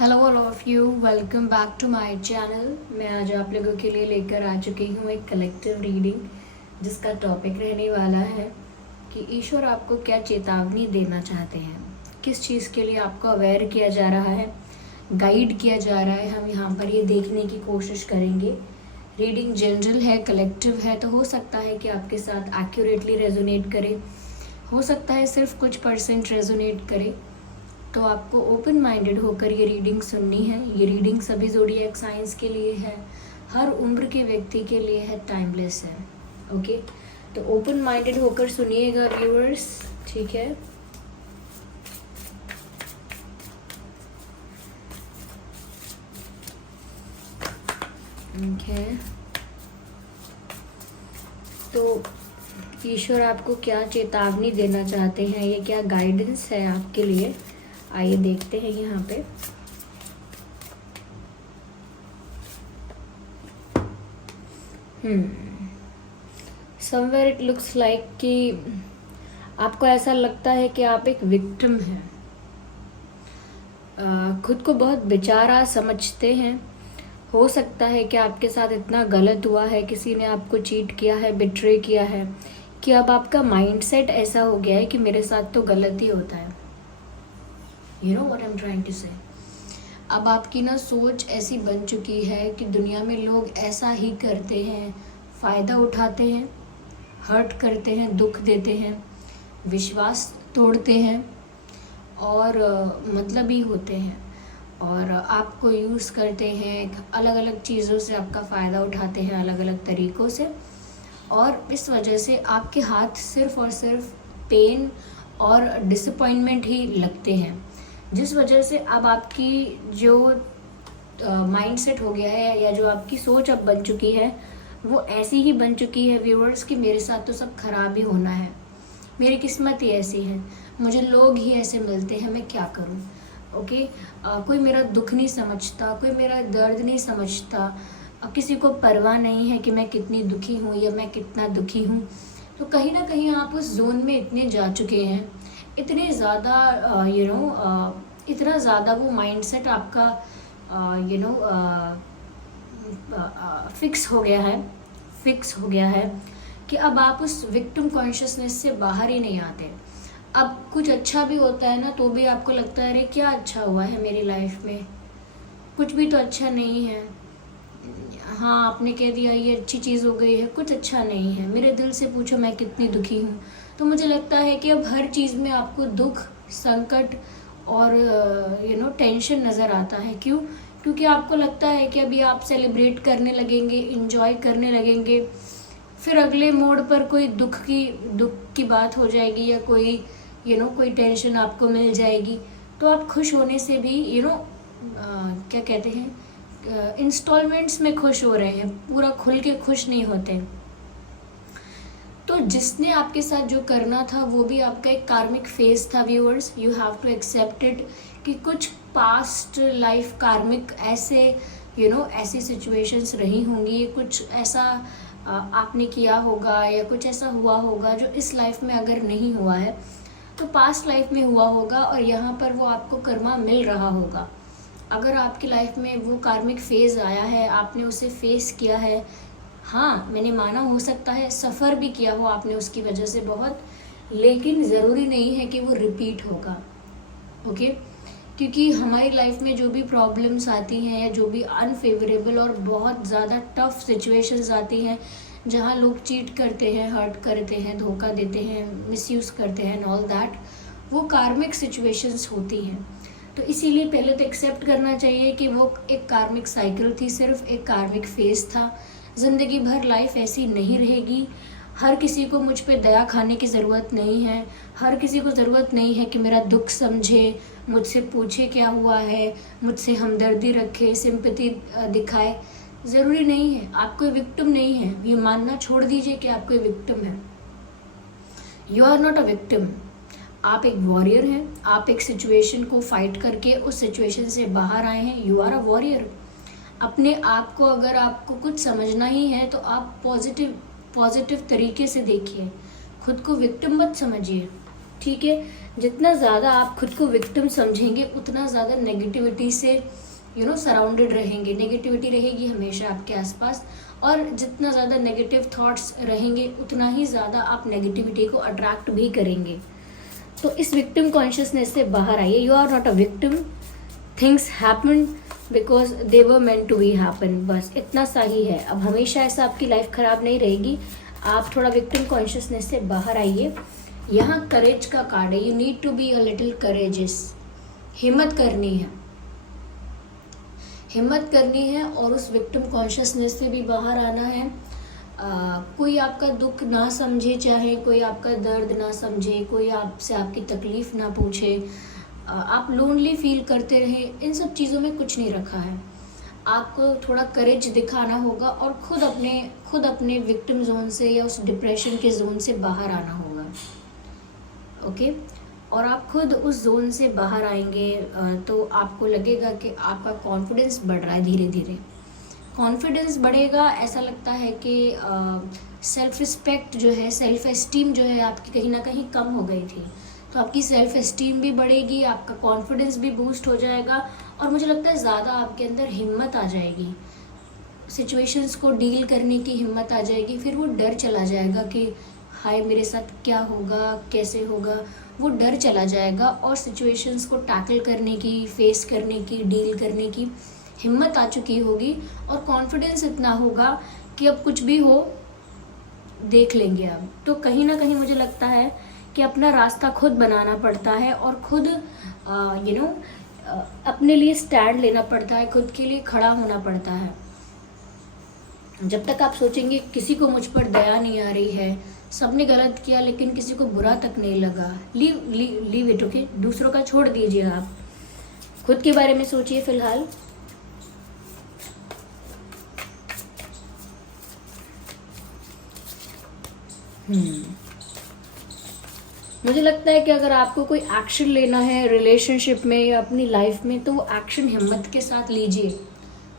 Hello all of you, welcome back to my channel. मैं आज आप लोगों के लिए लेकर आ चुकी हूँ एक कलेक्टिव रीडिंग जिसका टॉपिक रहने वाला है कि ईश्वर आपको क्या चेतावनी देना चाहते हैं, किस चीज़ के लिए आपको अवेयर किया जा रहा है, गाइड किया जा रहा है। हम यहाँ पर ये देखने की कोशिश करेंगे। रीडिंग जनरल है, कलेक्टिव है, तो हो सकता है कि आपके साथ एक्यूरेटली रेजोनेट करे, हो सकता है सिर्फ कुछ परसेंट रेजोनेट करे। तो आपको ओपन माइंडेड होकर ये रीडिंग सुननी है। ये रीडिंग सभी ज़ोडिएक साइंस के लिए है, हर उम्र के व्यक्ति के लिए है, टाइमलेस है। ओके, तो ओपन माइंडेड होकर सुनिएगा व्यूअर्स, ठीक है। ओके, तो ईश्वर आपको क्या चेतावनी देना चाहते हैं, ये क्या गाइडेंस है आपके लिए, आइए देखते हैं यहाँ पे। समवेयर इट लुक्स लाइक कि आपको ऐसा लगता है कि आप एक विक्टिम हैं, खुद को बहुत बेचारा समझते हैं। हो सकता है कि आपके साथ इतना गलत हुआ है, किसी ने आपको चीट किया है, बिट्रे किया है, कि अब आपका माइंडसेट ऐसा हो गया है कि मेरे साथ तो गलत ही होता है। You know what I am trying to say. अब आपकी ना सोच ऐसी बन चुकी है कि दुनिया में लोग ऐसा ही करते हैं, फ़ायदा उठाते हैं, हर्ट करते हैं, दुख देते हैं, विश्वास तोड़ते हैं और मतलबी होते हैं और आपको यूज़ करते हैं, अलग अलग चीज़ों से आपका फ़ायदा उठाते हैं, अलग अलग तरीक़ों से। और इस वजह से आपके हाथ सिर्फ़ और सिर्फ पेन और डिसअपॉइंटमेंट ही लगते हैं, जिस वजह से अब आपकी जो माइंडसेट हो गया है या जो आपकी सोच अब बन चुकी है वो ऐसी ही बन चुकी है व्यूअर्स कि मेरे साथ तो सब खराब ही होना है, मेरी किस्मत ही ऐसी है, मुझे लोग ही ऐसे मिलते हैं, मैं क्या करूं। ओके, कोई मेरा दुख नहीं समझता, कोई मेरा दर्द नहीं समझता, किसी को परवाह नहीं है कि मैं कितनी दुखी हूँ या मैं कितना दुखी हूँ। तो कहीं ना कहीं आप उस जोन में इतने जा चुके हैं, इतने ज़्यादा इतना ज़्यादा वो माइंडसेट आपका फिक्स हो गया है कि अब आप उस विक्टिम कॉन्शियसनेस से बाहर ही नहीं आते। अब कुछ अच्छा भी होता है ना तो भी आपको लगता है अरे क्या अच्छा हुआ है मेरी लाइफ में, कुछ भी तो अच्छा नहीं है। हाँ, आपने कह दिया ये अच्छी चीज़ हो गई है, कुछ अच्छा नहीं है। मेरे दिल से पूछो मैं कितनी दुखी हूँ। तो मुझे लगता है कि अब हर चीज़ में आपको दुख, संकट और टेंशन नज़र आता है। क्यों? क्योंकि आपको लगता है कि अभी आप सेलिब्रेट करने लगेंगे, इंजॉय करने लगेंगे, फिर अगले मोड़ पर कोई दुख की बात हो जाएगी या कोई कोई टेंशन आपको मिल जाएगी, तो आप खुश होने से भी क्या कहते हैं, इंस्टॉलमेंट्स में खुश हो रहे हैं, पूरा खुल के खुश नहीं होते। तो जिसने आपके साथ जो करना था वो भी आपका एक कार्मिक फेज था viewers. You have to accept it कि कुछ पास्ट लाइफ कार्मिक ऐसे ऐसी सिचुएशंस रही होंगी, कुछ ऐसा आपने किया होगा या कुछ ऐसा हुआ होगा जो इस लाइफ में अगर नहीं हुआ है तो पास्ट लाइफ में हुआ होगा और यहाँ पर वो आपको कर्मा मिल रहा होगा। अगर आपकी लाइफ में वो कार्मिक फेज आया है, आपने उसे फेस किया है, हाँ मैंने माना हो सकता है सफ़र भी किया हो आपने उसकी वजह से बहुत, लेकिन ज़रूरी नहीं है कि वो रिपीट होगा। ओके, क्योंकि हमारी लाइफ में जो भी प्रॉब्लम्स आती हैं या जो भी अनफेवरेबल और बहुत ज़्यादा टफ सिचुएशंस आती हैं जहाँ लोग चीट करते हैं, हर्ट करते हैं, धोखा देते हैं, मिसयूज़ करते हैं एंड ऑल दैट, वो कार्मिक सिचुएशंस होती हैं। तो इसीलिए पहले तो एक्सेप्ट करना चाहिए कि वो एक कार्मिक साइकिल थी, सिर्फ एक कार्मिक फेज था। ज़िंदगी भर लाइफ ऐसी नहीं रहेगी। हर किसी को मुझ पे दया खाने की ज़रूरत नहीं है, हर किसी को ज़रूरत नहीं है कि मेरा दुख समझे, मुझसे पूछे क्या हुआ है, मुझसे हमदर्दी रखे, सिंपैथी दिखाए। ज़रूरी नहीं है, आप कोई विक्टिम नहीं है। ये मानना छोड़ दीजिए कि आप कोई विक्टिम है। You are not a victim, आप एक वॉरियर हैं। आप एक सिचुएशन को फाइट करके उस सिचुएशन से बाहर आए हैं। You are a warrior. अपने आप को अगर आपको कुछ समझना ही है तो आप पॉजिटिव तरीके से देखिए, खुद को विक्टिम मत समझिए, ठीक है। जितना ज़्यादा आप खुद को विक्टिम समझेंगे उतना ज़्यादा नेगेटिविटी से सराउंडेड रहेंगे, नेगेटिविटी रहेगी हमेशा आपके आसपास, और जितना ज़्यादा नेगेटिव थॉट्स रहेंगे उतना ही ज़्यादा आप नेगेटिविटी को अट्रैक्ट भी करेंगे। तो इस विक्टिम कॉन्शियसनेस से बाहर आइए। You are not a victim, things happen because they were meant to be happen, बस इतना सा ही है। अब हमेशा ऐसा आपकी लाइफ खराब नहीं रहेगी, आप थोड़ा विक्टिम कॉन्शियसनेस से बाहर आइए। यहाँ करेज का कार्ड है, you need to be a little courageous, हिम्मत करनी है, हिम्मत करनी है और उस विक्टिम कॉन्शियसनेस से भी बाहर आना है। कोई आपका दुख ना समझे, चाहे कोई आपका दर्द ना समझे, कोई आपसे आपकी तकलीफ़ ना पूछे, आप लोनली फील करते रहे, इन सब चीज़ों में कुछ नहीं रखा है। आपको थोड़ा करेज दिखाना होगा और खुद अपने विक्टिम जोन से या उस डिप्रेशन के जोन से बाहर आना होगा। ओके, और आप खुद उस जोन से बाहर आएंगे तो आपको लगेगा कि आपका कॉन्फिडेंस बढ़ रहा है, धीरे धीरे कॉन्फिडेंस बढ़ेगा। ऐसा लगता है कि सेल्फ रिस्पेक्ट जो है, सेल्फ एस्टीम जो है आपकी कहीं ना कहीं कम हो गई थी, तो आपकी सेल्फ एस्टीम भी बढ़ेगी, आपका कॉन्फिडेंस भी बूस्ट हो जाएगा, और मुझे लगता है ज़्यादा आपके अंदर हिम्मत आ जाएगी, सिचुएशंस को डील करने की हिम्मत आ जाएगी। फिर वो डर चला जाएगा कि हाय मेरे साथ क्या होगा, कैसे होगा, वो डर चला जाएगा और सिचुएशंस को टैकल करने की, फेस करने की, डील करने की हिम्मत आ चुकी होगी, और कॉन्फिडेंस इतना होगा कि अब कुछ भी हो देख लेंगे अब। तो कहीं ना कहीं मुझे लगता है कि अपना रास्ता खुद बनाना पड़ता है और खुद अपने लिए स्टैंड लेना पड़ता है, खुद के लिए खड़ा होना पड़ता है। जब तक आप सोचेंगे किसी को मुझ पर दया नहीं आ रही है, सबने गलत किया लेकिन किसी को बुरा तक नहीं लगा, लीव इट। ओके, दूसरों का छोड़ दीजिए, आप खुद के बारे में सोचिए फिलहाल। मुझे लगता है कि अगर आपको कोई एक्शन लेना है रिलेशनशिप में या अपनी लाइफ में, तो वो एक्शन हिम्मत के साथ लीजिए।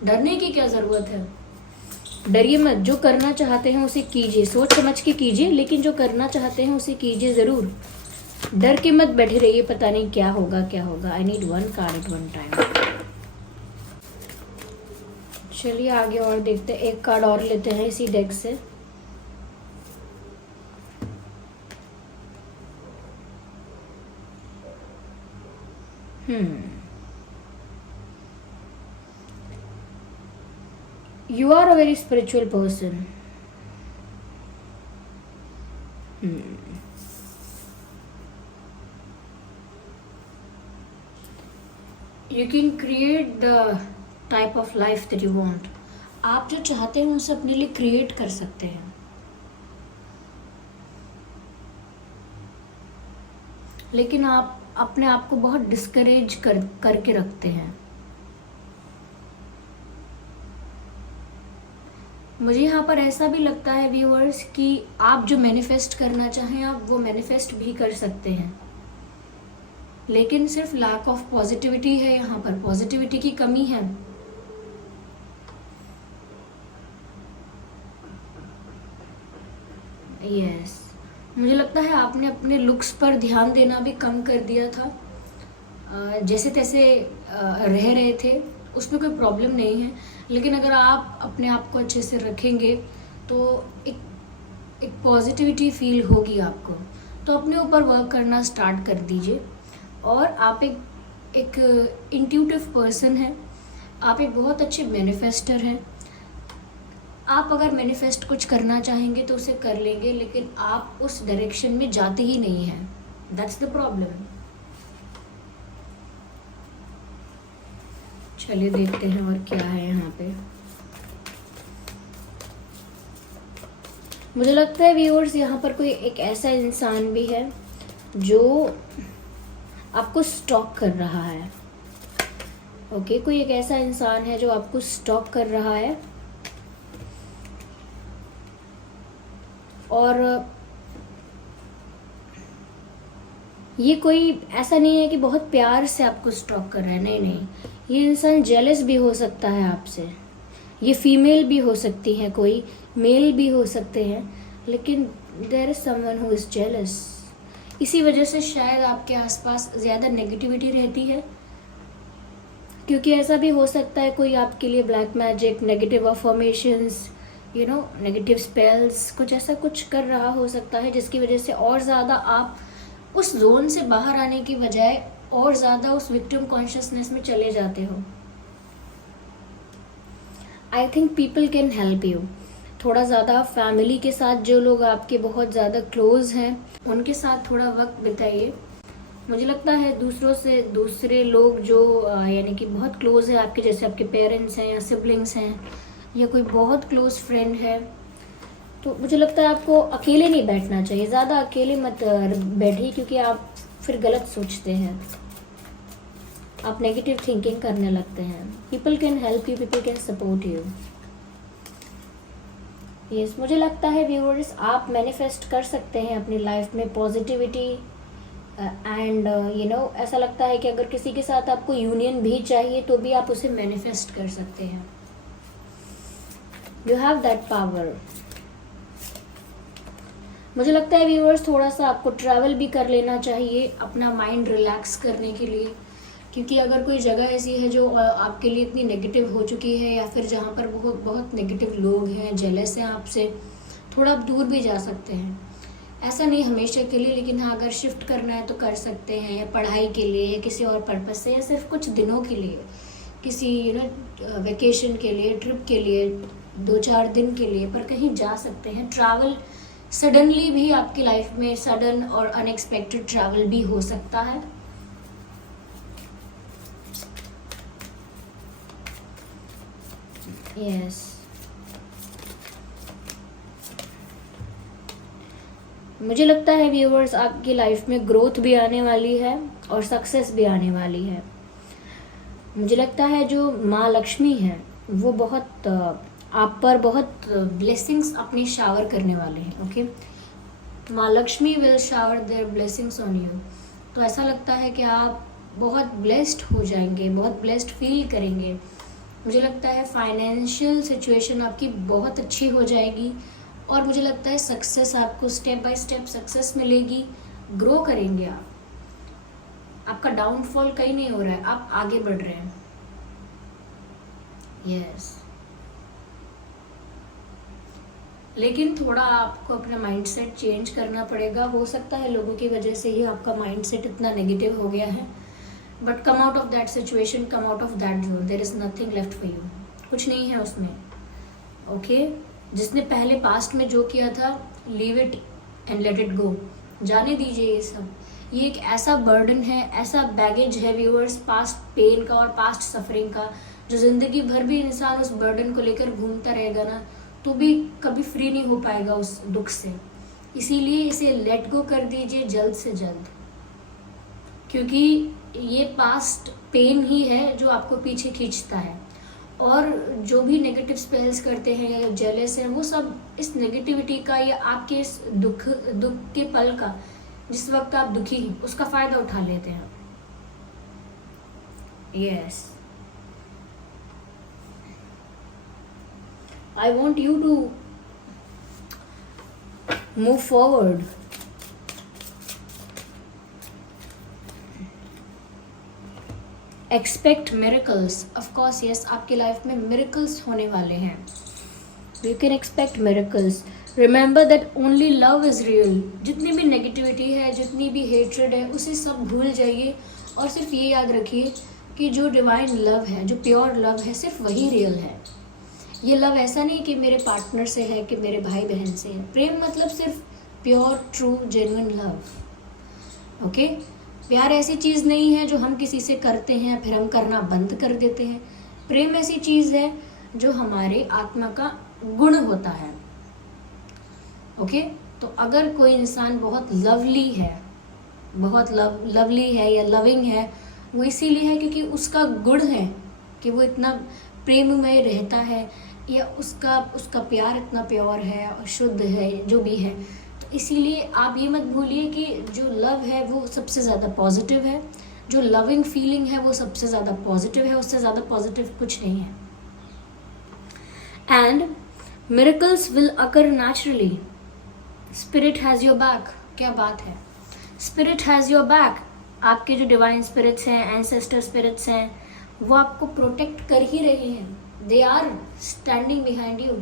डरने की क्या ज़रूरत है, डरिए मत। जो करना चाहते हैं उसे कीजिए, सोच समझ के कीजिए, लेकिन जो करना चाहते हैं उसे कीजिए ज़रूर। डर के मत बैठे रहिए, पता नहीं क्या होगा क्या होगा। I need one card at one time. चलिए आगे और देखते हैं, एक कार्ड और लेते हैं इसी डेक से। You are a very spiritual person. You can create the type of life that you want. आप जो चाहते हैं उसे अपने लिए क्रिएट कर सकते हैं, लेकिन आप अपने आप को बहुत डिस्करेज करके रखते हैं। मुझे यहाँ पर ऐसा भी लगता है व्यूअर्स कि आप जो मैनिफेस्ट करना चाहें आप वो मैनिफेस्ट भी कर सकते हैं, लेकिन सिर्फ लैक ऑफ पॉजिटिविटी है, यहाँ पर पॉजिटिविटी की कमी है। यस, मुझे लगता है आपने अपने लुक्स पर ध्यान देना भी कम कर दिया था। जैसे तैसे रह रहे थे, उसमें कोई प्रॉब्लम नहीं है, लेकिन अगर आप अपने आप को अच्छे से रखेंगे तो एक पॉजिटिविटी फील होगी आपको। तो अपने ऊपर वर्क करना स्टार्ट कर दीजिए। और आप एक इंट्यूटिव पर्सन हैं, आप एक बहुत अच्छे मैनिफेस्टर हैं। आप अगर मैनिफेस्ट कुछ करना चाहेंगे तो उसे कर लेंगे, लेकिन आप उस डायरेक्शन में जाते ही नहीं हैं। That's the problem. चलिए देखते हैं और क्या है यहाँ पे। मुझे लगता है व्यूअर्स यहाँ पर कोई एक ऐसा इंसान भी है जो आपको स्टॉक कर रहा है। ओके, कोई एक ऐसा इंसान है जो आपको स्टॉक कर रहा है, और ये कोई ऐसा नहीं है कि बहुत प्यार से आपको स्टॉक कर रहा है, नहीं नहीं। ये इंसान जेलस भी हो सकता है आपसे, ये फीमेल भी हो सकती है, कोई मेल भी हो सकते हैं, लेकिन there is someone who is jealous. इसी वजह से शायद आपके आसपास ज़्यादा नेगेटिविटी रहती है, क्योंकि ऐसा भी हो सकता है कोई आपके लिए black magic, negative affirmations, negative spells, कुछ ऐसा कुछ कर रहा हो सकता है, जिसकी वजह से और ज़्यादा आप उस जोन से बाहर आने की बजाय और ज़्यादा उस विक्टिम कॉन्शियसनेस में चले जाते हो। I think people can help you. थोड़ा ज़्यादा फैमिली के साथ, जो लोग आपके बहुत ज़्यादा क्लोज हैं, उनके साथ थोड़ा वक्त बिताइए। मुझे लगता है दूसरे लोग जो यानी कि बहुत क्लोज है आपके, जैसे आपके पेरेंट्स हैं या सिबलिंग्स हैं या कोई बहुत क्लोज फ्रेंड है, तो मुझे लगता है आपको अकेले नहीं बैठना चाहिए। ज़्यादा अकेले मत बैठिए, क्योंकि आप फिर गलत सोचते हैं, आप नेगेटिव थिंकिंग करने लगते हैं। People can help you, people can support you. Yes, मुझे लगता है व्यूअर्स, आप मैनिफेस्ट कर सकते हैं अपनी लाइफ में पॉजिटिविटी एंड ऐसा लगता है कि अगर किसी के साथ आपको यूनियन भी चाहिए तो भी आप उसे मैनिफेस्ट कर सकते हैं। You have that power. मुझे लगता है व्यूअर्स, थोड़ा सा आपको ट्रैवल भी कर लेना चाहिए अपना माइंड रिलैक्स करने के लिए, क्योंकि अगर कोई जगह ऐसी है जो आपके लिए इतनी नेगेटिव हो चुकी है, या फिर जहाँ पर बहुत बहुत नेगेटिव लोग हैं, जेलस हैं आपसे, थोड़ा आप दूर भी जा सकते हैं। ऐसा नहीं हमेशा के लिए, लेकिन हाँ, अगर शिफ्ट करना है तो कर सकते हैं, या पढ़ाई के लिए या किसी और पर्पस से, या सिर्फ कुछ दिनों के लिए, किसी वेकेशन के लिए, ट्रिप के लिए, 2-4 दिन के लिए, पर कहीं जा सकते हैं। ट्रैवल सडनली भी आपकी लाइफ में सडन और अनएक्सपेक्टेड ट्रैवल भी हो सकता है। यस, मुझे लगता है व्यूअर्स, आपकी लाइफ में ग्रोथ भी आने वाली है और सक्सेस भी आने वाली है। मुझे लगता है जो माँ लक्ष्मी है वो बहुत आप पर बहुत ब्लेसिंग्स अपनी शावर करने वाले हैं। ओके, माँ Lakshmi will shower their blessings on you. तो ऐसा लगता है कि आप बहुत ब्लेस्ड हो जाएंगे, बहुत ब्लेस्ड फील करेंगे। मुझे लगता है फाइनेंशियल सिचुएशन आपकी बहुत अच्छी हो जाएगी, और मुझे लगता है सक्सेस आपको स्टेप बाय स्टेप सक्सेस मिलेगी, ग्रो करेंगे आप। आपका डाउनफॉल कहीं नहीं हो रहा है, आप आगे बढ़ रहे हैं। यस, लेकिन थोड़ा आपको अपना माइंडसेट चेंज करना पड़ेगा। हो सकता है लोगों की वजह से ही आपका माइंडसेट इतना नेगेटिव हो गया है, but come out of that situation, come out of that zone, there is nothing left for you. कुछ नहीं है उसमें। ओके, जिसने पहले पास्ट में जो किया था, leave it and let it go, जाने दीजिए ये सब। ये एक ऐसा बर्डन है, ऐसा बैगेज है व्यूअर्स, पास्ट पेन का और पास्ट सफरिंग का, जो जिंदगी भर भी इंसान उस बर्डन को लेकर घूमता रहेगा ना, तो भी कभी फ्री नहीं हो पाएगा उस दुख से। इसीलिए इसे लेट गो कर दीजिए जल्द से जल्द, क्योंकि ये पास्ट पेन ही है जो आपको पीछे खींचता है। और जो भी नेगेटिव स्पेल्स करते हैं या जेलस हैं, वो सब इस नेगेटिविटी का या आपके इस दुख के पल का, जिस वक्त आप दुखी हैं, उसका फायदा उठा लेते हैं। Yes, I want you to move forward. Expect miracles. Of course yes, आपकी लाइफ में मिरेकल्स होने वाले हैं। You can expect miracles. Remember that only love is real. जितनी भी नेगेटिविटी है, जितनी भी हेट्रेड है, उसे सब भूल जाइए, और सिर्फ ये याद रखिए कि जो डिवाइन लव है, जो प्योर लव है, सिर्फ वही रियल है। ये लव ऐसा नहीं कि मेरे पार्टनर से है, कि मेरे भाई बहन से है। प्रेम मतलब सिर्फ pure, true, genuine love. Okay, प्यार ऐसी चीज़ नहीं है जो हम किसी से करते हैं फिर हम करना बंद कर देते हैं। प्रेम ऐसी चीज़ है जो हमारे आत्मा का गुण होता है। ओके, तो अगर कोई इंसान बहुत लवली है, बहुत लवली है या लविंग है, वो इसीलिए है क्योंकि उसका गुण है कि वो इतना प्रेममय रहता है, या उसका प्यार इतना प्योर है और शुद्ध है, जो भी है। तो इसीलिए आप ये मत भूलिए कि जो लव है वो सबसे ज़्यादा पॉजिटिव है, जो लविंग फीलिंग है वो सबसे ज़्यादा पॉजिटिव है, उससे ज़्यादा पॉजिटिव कुछ नहीं है। And miracles will occur naturally. Spirit has your back. क्या बात है, स्पिरिट हैज़ योर बैक। आपके जो डिवाइन स्पिरिट्स हैं, एंसेस्टर स्पिरिट्स हैं, वो आपको प्रोटेक्ट कर ही रहे हैं। They are standing behind you,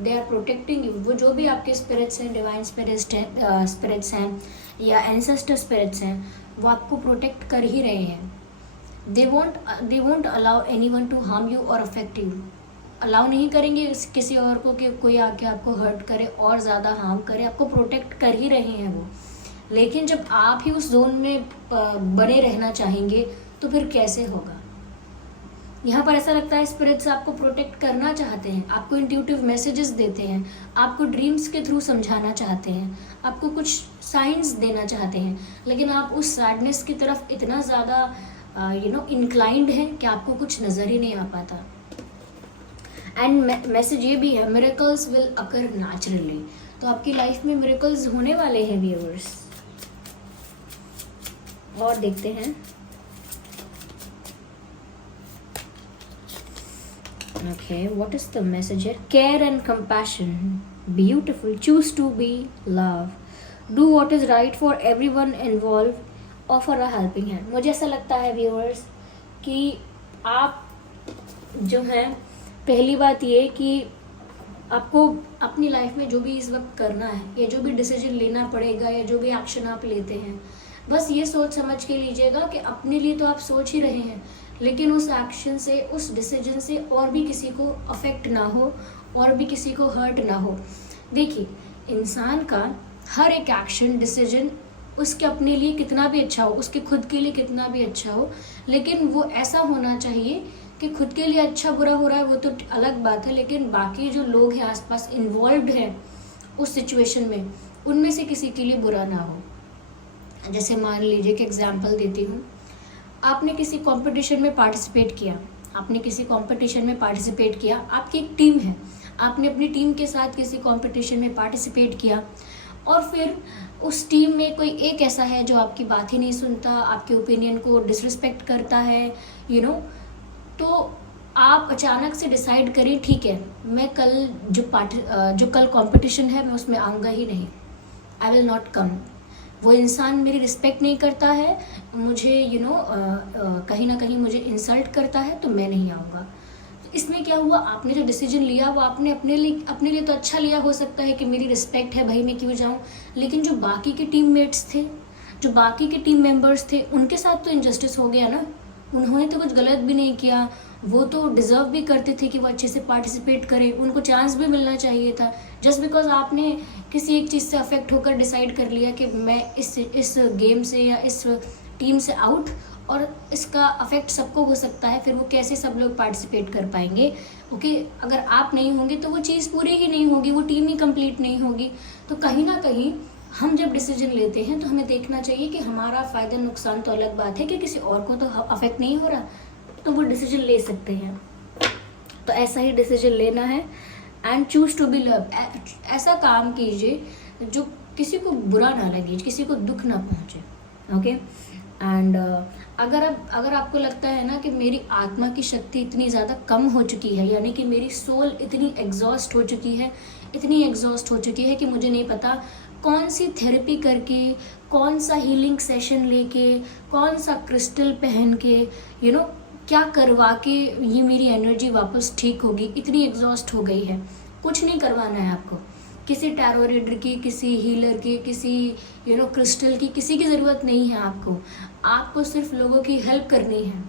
they are protecting you. वो जो भी आपके स्पिरिट्स हैं, डिवाइन स्पिरिट्स हैं या एंसेस्टर स्पिरिट्स हैं, वो आपको प्रोटेक्ट कर ही रहे हैं। They won't allow anyone to harm you और अफेक्ट यू। अलाउ नहीं करेंगे किसी और को कि कोई आके आपको हर्ट करे और ज़्यादा हार्म करे, आपको प्रोटेक्ट कर ही रहे हैं वो। लेकिन जब आप ही उस जोन में बने रहना चाहेंगे तो फिर कैसे होगा। यहाँ पर ऐसा लगता है स्पिरिट्स आपको प्रोटेक्ट करना चाहते हैं, आपको इंट्यूटिव मैसेजेस देते हैं, आपको ड्रीम्स के थ्रू समझाना चाहते हैं, आपको कुछ साइंस देना चाहते हैं, लेकिन आप उस सैडनेस की तरफ इतना ज़्यादा इंक्लाइंड हैं कि आपको कुछ नज़र ही नहीं आ पाता। एंड मैसेज ये भी है, मिरेकल्स विल अकर नेचुरली। तो आपकी लाइफ में मिरेकल्स होने वाले हैं व्यूअर्स। और देखते हैं, okay, what is the message here? Care and compassion, beautiful, choose to be love, do what is right for everyone involved, offer a helping hand। मुझे ऐसा लगता है व्यूअर्स कि आप जो हैं, पहली बात ये कि आपको अपनी लाइफ में जो भी इस वक्त करना है या जो भी डिसीजन लेना पड़ेगा या जो भी एक्शन आप लेते हैं, बस ये सोच समझ के लीजिएगा कि अपने लिए तो आप सोच ही रहे हैं, लेकिन उस एक्शन से, उस डिसीजन से और भी किसी को अफेक्ट ना हो और भी किसी को हर्ट ना हो। देखिए, इंसान का हर एक एक्शन, डिसीजन उसके अपने लिए कितना भी अच्छा हो, उसके खुद के लिए कितना भी अच्छा हो, लेकिन वो ऐसा होना चाहिए कि खुद के लिए अच्छा बुरा हो रहा है वो तो अलग बात है, लेकिन बाकी जो लोग हैं आसपास इन्वॉल्व्ड हैं उस सिचुएशन में, उनमें से किसी के लिए बुरा ना हो। जैसे मान लीजिए कि एग्जांपल देती हूँ, आपने किसी कंपटीशन में पार्टिसिपेट किया, आपकी एक टीम है, आपने अपनी टीम के साथ किसी कंपटीशन में पार्टिसिपेट किया और फिर उस टीम में कोई एक ऐसा है जो आपकी बात ही नहीं सुनता, आपके ओपिनियन को डिसरिस्पेक्ट करता है, तो आप अचानक से डिसाइड करें, ठीक है, मैं कल जो कल कंपटीशन है मैं उसमें आऊँगा ही नहीं, आई विल नॉट कम। वो इंसान मेरी रिस्पेक्ट नहीं करता है, मुझे कहीं ना कहीं मुझे इंसल्ट करता है, तो मैं नहीं आऊँगा। तो इसमें क्या हुआ, आपने जो डिसीजन लिया वो आपने अपने लिए तो अच्छा लिया, हो सकता है कि मेरी रिस्पेक्ट है भाई मैं क्यों जाऊँ, लेकिन जो बाकी के टीममेट्स थे, जो बाकी के टीम मेंबर्स थे, उनके साथ तो इनजस्टिस हो गया ना। उन्होंने तो कुछ गलत भी नहीं किया, वो तो डिज़र्व भी करते थे कि वो अच्छे से पार्टिसिपेट करें, उनको चांस भी मिलना चाहिए था। जस्ट बिकॉज आपने किसी एक चीज़ से अफेक्ट होकर डिसाइड कर लिया कि मैं इस गेम से या इस टीम से आउट, और इसका अफेक्ट सबको हो सकता है, फिर वो कैसे सब लोग पार्टिसिपेट कर पाएंगे। ओके, अगर आप नहीं होंगे तो वो चीज़ पूरी ही नहीं होगी, वो टीम ही कंप्लीट नहीं होगी। तो कहीं ना कहीं हम जब डिसीजन लेते हैं तो हमें देखना चाहिए कि हमारा फ़ायदा नुकसान तो अलग बात है कि किसी और को तो अफेक्ट नहीं हो रहा, तो वो डिसीजन ले सकते हैं। तो ऐसा ही डिसीजन लेना है and choose to be love. ऐसा काम कीजिए जो किसी को बुरा ना लगे, किसी को दुख ना पहुँचे। ओके, एंड अगर आपको लगता है ना कि मेरी आत्मा की शक्ति इतनी ज़्यादा कम हो चुकी है, यानी कि मेरी सोल इतनी एग्जॉस्ट हो चुकी है कि मुझे नहीं पता कौन सी थेरेपी करके, कौन सा हीलिंग सेशन लेके, कौन सा क्रिस्टल पहन के, क्या करवा के ये मेरी एनर्जी वापस ठीक होगी, इतनी एग्जॉस्ट हो गई है। कुछ नहीं करवाना है आपको, किसी टैरो रीडर की, किसी हीलर की, किसी क्रिस्टल की, किसी की ज़रूरत नहीं है आपको सिर्फ लोगों की हेल्प करनी है।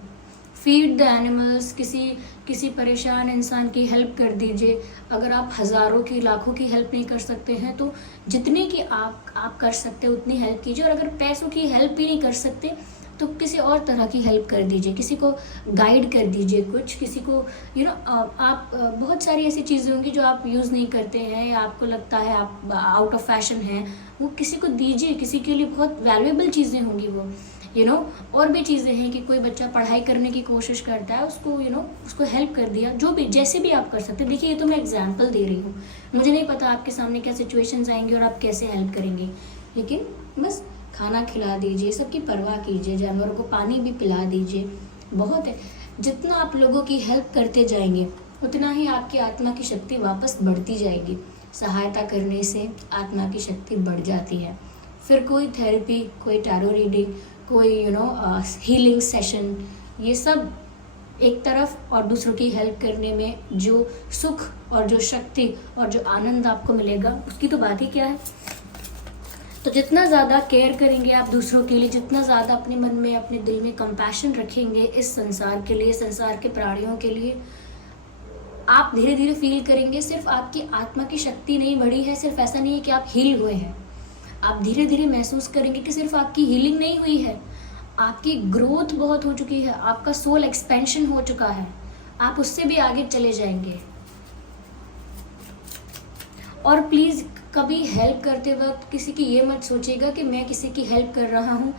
फीड द एनिमल्स, किसी परेशान इंसान की हेल्प कर दीजिए। अगर आप हज़ारों की, लाखों की हेल्प नहीं कर सकते हैं तो जितने की आप कर सकते हो उतनी हेल्प कीजिए। और अगर पैसों की हेल्प भी नहीं कर सकते तो किसी और तरह की हेल्प कर दीजिए, किसी को गाइड कर दीजिए, किसी को आप बहुत सारी ऐसी चीज़ें होंगी जो आप यूज़ नहीं करते हैं या आपको लगता है आप आउट ऑफ फैशन है, वो किसी को दीजिए। किसी के लिए बहुत वैल्यूएबल चीज़ें होंगी वो, और भी चीज़ें हैं कि कोई बच्चा पढ़ाई करने की कोशिश करता है, उसको उसको हेल्प कर दिया, जो भी जैसे भी आप कर सकते हैं। देखिए, ये तो मैं एग्जांपल दे रही हूँ, मुझे नहीं पता आपके सामने क्या सिचुएशंस आएंगे और आप कैसे हेल्प करेंगे, लेकिन बस खाना खिला दीजिए, सबकी परवाह कीजिए, जानवरों को पानी भी पिला दीजिए, बहुत है। जितना आप लोगों की हेल्प करते जाएंगे उतना ही आपकी आत्मा की शक्ति वापस बढ़ती जाएगी। सहायता करने से आत्मा की शक्ति बढ़ जाती है। फिर कोई थेरेपी, कोई टैरो रीडिंग, कोई हीलिंग सेशन, ये सब एक तरफ, और दूसरों की हेल्प करने में जो सुख और जो शक्ति और जो आनंद आपको मिलेगा उसकी तो बात ही क्या है। तो जितना ज़्यादा केयर करेंगे आप दूसरों के लिए, जितना ज़्यादा अपने मन में, अपने दिल में कंपैशन रखेंगे इस संसार के लिए, संसार के प्राणियों के लिए, आप धीरे धीरे फील करेंगे सिर्फ आपकी आत्मा की शक्ति नहीं बढ़ी है, सिर्फ ऐसा नहीं है कि आप हील हुए हैं, आप धीरे धीरे महसूस करेंगे कि सिर्फ आपकी हीलिंग नहीं हुई है, आपकी ग्रोथ बहुत हो चुकी है, आपका सोल एक्सपेंशन हो चुका है, आप उससे भी आगे चले जाएंगे। और प्लीज़ कभी हेल्प करते वक्त किसी की ये मत सोचिएगा कि मैं किसी की हेल्प कर रहा हूँ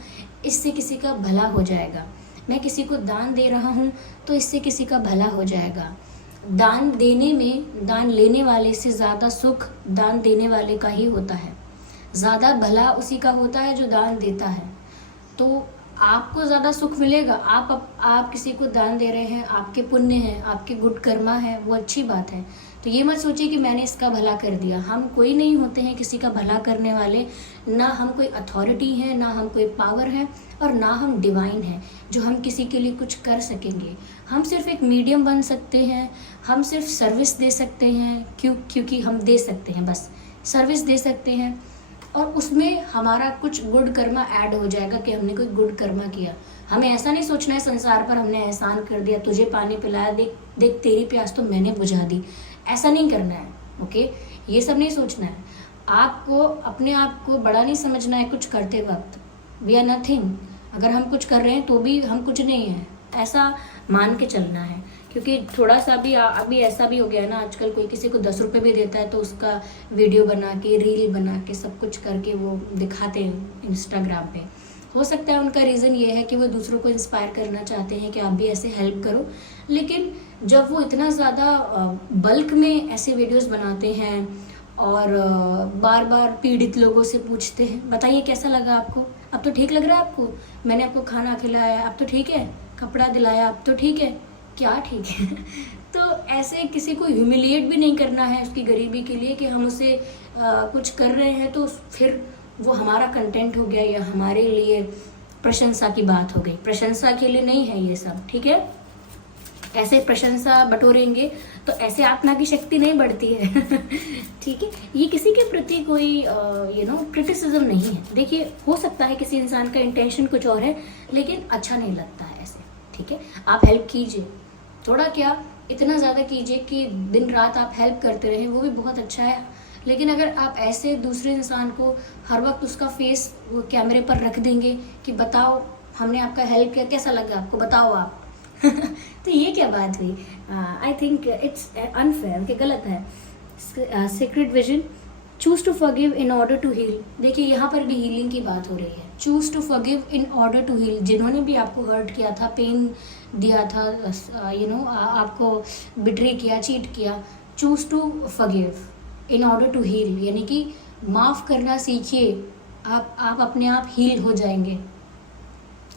इससे किसी का भला हो जाएगा, मैं किसी को दान दे रहा हूँ तो इससे किसी का भला हो जाएगा। दान देने में दान लेने वाले से ज़्यादा सुख दान देने वाले का ही होता है, ज़्यादा भला उसी का होता है जो दान देता है। तो आपको ज़्यादा सुख मिलेगा, आप किसी को दान दे रहे हैं, आपके पुण्य हैं, आपके गुड कर्मा है, वो अच्छी बात है। तो ये मत सोचिए कि मैंने इसका भला कर दिया, हम कोई नहीं होते हैं किसी का भला करने वाले, ना हम कोई अथॉरिटी हैं, ना हम कोई पावर है, और ना हम डिवाइन हैं जो हम किसी के लिए कुछ कर सकेंगे। हम सिर्फ एक मीडियम बन सकते हैं, हम सिर्फ सर्विस दे सकते हैं, क्योंकि हम दे सकते हैं, बस सर्विस दे सकते हैं, और उसमें हमारा कुछ गुड कर्मा ऐड हो जाएगा कि हमने कोई गुड कर्मा किया। हमें ऐसा नहीं सोचना है संसार पर हमने एहसान कर दिया, तुझे पानी पिलाया, देख देख तेरी प्यास तो मैंने बुझा दी, ऐसा नहीं करना है। ओके, ये सब नहीं सोचना है। आपको अपने आप को बड़ा नहीं समझना है कुछ करते वक्त। वी आर नथिंग, अगर हम कुछ कर रहे हैं तो भी हम कुछ नहीं हैं, ऐसा मान के चलना है। क्योंकि थोड़ा सा भी अभी ऐसा भी हो गया है ना, आजकल कोई किसी को 10 रुपये भी देता है तो उसका वीडियो बना के, रील बना के, सब कुछ करके वो दिखाते हैं इंस्टाग्राम पे। हो सकता है उनका रीज़न ये है कि वो दूसरों को इंस्पायर करना चाहते हैं कि आप भी ऐसे हेल्प करो, लेकिन जब वो इतना ज़्यादा बल्क में ऐसे वीडियोस बनाते हैं और बार बार पीड़ित लोगों से पूछते हैं, बताइए कैसा लगा आपको, अब तो ठीक लग रहा है आपको, मैंने आपको खाना खिलाया अब तो ठीक है, कपड़ा दिलाया अब तो ठीक है, क्या ठीक है। तो ऐसे किसी को ह्यूमिलिएट भी नहीं करना है उसकी गरीबी के लिए कि हम उसे कुछ कर रहे हैं तो फिर वो हमारा कंटेंट हो गया या हमारे लिए प्रशंसा की बात हो गई। प्रशंसा के लिए नहीं है ये सब, ठीक है। ऐसे प्रशंसा बटोरेंगे तो ऐसे आत्मा की शक्ति नहीं बढ़ती है। ठीक है, ये किसी के प्रति कोई क्रिटिसिज्म नहीं है। देखिए, हो सकता है किसी इंसान का इंटेंशन कुछ और है लेकिन अच्छा नहीं लगता है ऐसे, ठीक है। आप हेल्प कीजिए, थोड़ा क्या इतना ज़्यादा कीजिए कि दिन रात आप हेल्प करते रहें, वो भी बहुत अच्छा है। लेकिन अगर आप ऐसे दूसरे इंसान को हर वक्त उसका फेस वो कैमरे पर रख देंगे कि बताओ हमने आपका हेल्प किया, कैसा लगा आपको, बताओ आप। तो ये क्या बात हुई। आई थिंक इट्स अनफेयर, कि गलत है। Secret vision, choose to forgive in order to heal. देखिए, यहाँ पर भी हीलिंग की बात हो रही है। Choose to forgive in order to heal. जिन्होंने भी आपको हर्ट किया था, पेन दिया था, आपको बिट्रे किया, चीट किया, choose to forgive in order to heal, यानी कि माफ़ करना सीखिए। आप अपने आप हील हो जाएंगे।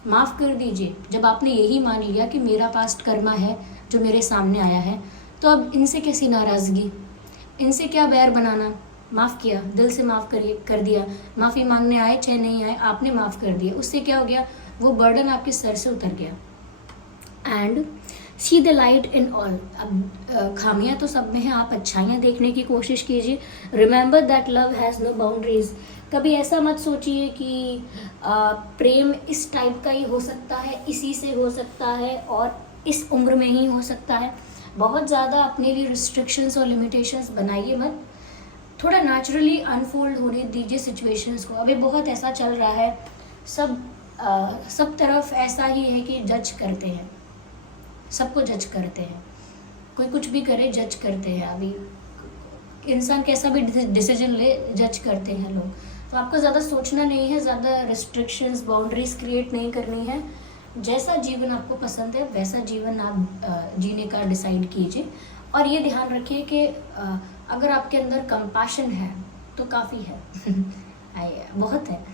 माफ़ कर दीजिए। जब आपने यही मान लिया कि मेरा पास्ट कर्मा है जो मेरे सामने आया है, तो अब इनसे कैसी नाराज़गी, इनसे क्या बैर बनाना। माफ़ किया, दिल से माफ़ कर दिया। माफ़ी मांगने आए चाहे नहीं आए, आपने माफ़ कर दिया। उससे क्या हो गया, वो बर्डन आपके सर से उतर गया। And see the light in all. अब खामियां तो सब में है, आप अच्छाइयाँ देखने की कोशिश कीजिए। Remember that love has no boundaries. कभी ऐसा मत सोचिए कि प्रेम इस टाइप का ही हो सकता है, इसी से हो सकता है और इस उम्र में ही हो सकता है। बहुत ज़्यादा अपने लिए रिस्ट्रिक्शंस और लिमिटेशंस बनाइए मत। थोड़ा नेचुरली अनफोल्ड होने दीजिए सिचुएशंस को। अभी बहुत ऐसा चल रहा है, सब तरफ ऐसा ही है कि जज करते हैं, सबको जज करते हैं। कोई कुछ भी करे जज करते हैं। अभी इंसान कैसा भी डिसीजन ले जज करते हैं लोग। तो आपको ज़्यादा सोचना नहीं है, ज़्यादा रिस्ट्रिक्शंस, बाउंड्रीज क्रिएट नहीं करनी है। जैसा जीवन आपको पसंद है वैसा जीवन आप जीने का डिसाइड कीजिए। और ये ध्यान रखिए कि अगर आपके अंदर कंपैशन है तो काफ़ी है। बहुत है,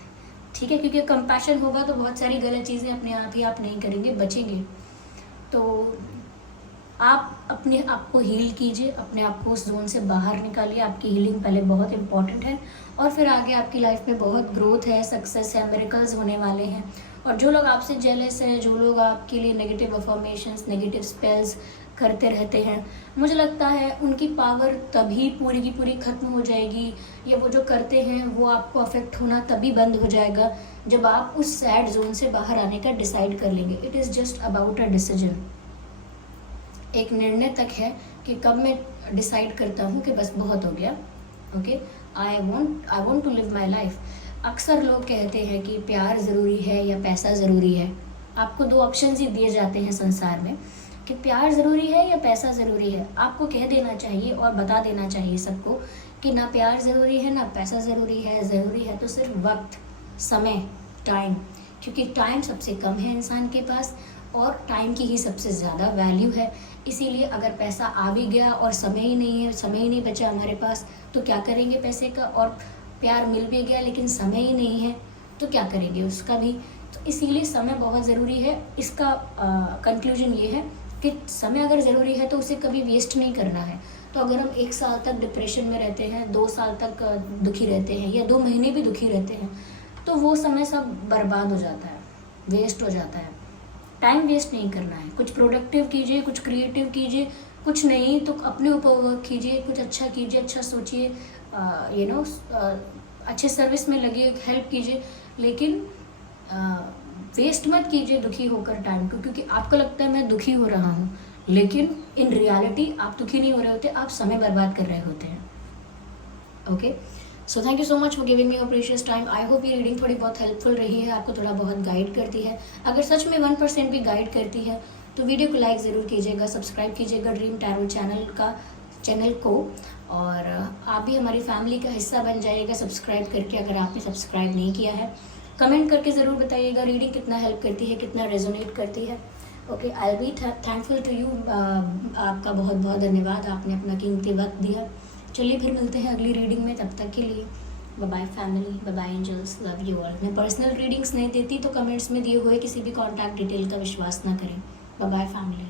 ठीक है। क्योंकि कंपैशन होगा तो बहुत सारी गलत चीज़ें अपने आप ही आप नहीं करेंगे, बचेंगे। तो आप अपने आप को हील कीजिए, अपने आप को उस जोन से बाहर निकालिए। आपकी हीलिंग पहले बहुत इंपॉर्टेंट है और फिर आगे आपकी लाइफ में बहुत ग्रोथ है, सक्सेस है, मिरेकल्स होने वाले हैं। और जो लोग आपसे जेलस हैं, जो लोग आपके लिए नेगेटिव अफर्मेशंस, नेगेटिव स्पेल्स करते रहते हैं, मुझे लगता है उनकी पावर तभी पूरी की पूरी ख़त्म हो जाएगी, या वो जो करते हैं वो आपको अफेक्ट होना तभी बंद हो जाएगा जब आप उस सैड जोन से बाहर आने का डिसाइड कर लेंगे। It is just about a decision. एक निर्णय तक है कि कब मैं डिसाइड करता हूँ कि बस बहुत हो गया, okay, I want to live my life. अक्सर लोग कहते हैं कि प्यार ज़रूरी है या पैसा ज़रूरी है। आपको दो ऑप्शंस ही दिए जाते हैं संसार में कि प्यार ज़रूरी है या पैसा ज़रूरी है। आपको कह देना चाहिए और बता देना चाहिए सबको कि ना प्यार ज़रूरी है ना पैसा ज़रूरी है। ज़रूरी है तो सिर्फ वक्त, समय, टाइम, क्योंकि टाइम सबसे कम है इंसान के पास और टाइम की ही सबसे ज़्यादा वैल्यू है। इसीलिए अगर पैसा आ भी गया और समय ही नहीं है, समय ही नहीं बचा हमारे पास, तो क्या करेंगे पैसे का? और प्यार मिल भी गया लेकिन समय ही नहीं है तो क्या करेंगे उसका भी? तो इसीलिए समय बहुत ज़रूरी है। इसका कंक्लूजन ये है कि समय अगर ज़रूरी है तो उसे कभी वेस्ट नहीं करना है। तो अगर हम 1 साल तक डिप्रेशन में रहते हैं, 2 साल तक दुखी रहते हैं या 2 महीने भी दुखी रहते हैं, तो वो समय सब बर्बाद हो जाता है, वेस्ट हो जाता है। टाइम वेस्ट नहीं करना है। कुछ प्रोडक्टिव कीजिए, कुछ क्रिएटिव कीजिए, कुछ नहीं तो अपने ऊपर वर्क कीजिए, कुछ अच्छा कीजिए, अच्छा सोचिए, अच्छे सर्विस में लगे, हेल्प कीजिए, लेकिन वेस्ट मत कीजिए दुखी होकर टाइम को, क्योंकि आपको लगता है मैं दुखी हो रहा हूँ, लेकिन इन रियलिटी आप दुखी नहीं हो रहे होते, आप समय बर्बाद कर रहे होते हैं। Okay, so thank you so much for giving me your precious time. I hope ये रीडिंग थोड़ी बहुत हेल्पफुल रही है, आपको थोड़ा बहुत गाइड करती है। अगर सच में 1% भी गाइड करती है तो वीडियो को लाइक ज़रूर कीजिएगा, सब्सक्राइब कीजिएगा ड्रीम टैरो चैनल को, और आप भी हमारी फैमिली का हिस्सा बन जाइएगा सब्सक्राइब करके, अगर आपने सब्सक्राइब नहीं किया है। कमेंट करके ज़रूर बताइएगा रीडिंग कितना हेल्प करती है, कितना रेजोनेट करती है। Okay, I be thankful to you. आपका बहुत बहुत धन्यवाद, आपने अपना कीमती वक्त दिया। चलिए फिर मिलते हैं अगली रीडिंग में, तब तक के लिए bye bye family, bye bye angels, love you all. मैं पर्सनल रीडिंग्स नहीं देती तो कमेंट्स में दिए हुए किसी भी कॉन्टैक्ट डिटेल का विश्वास ना करें। Bye bye family.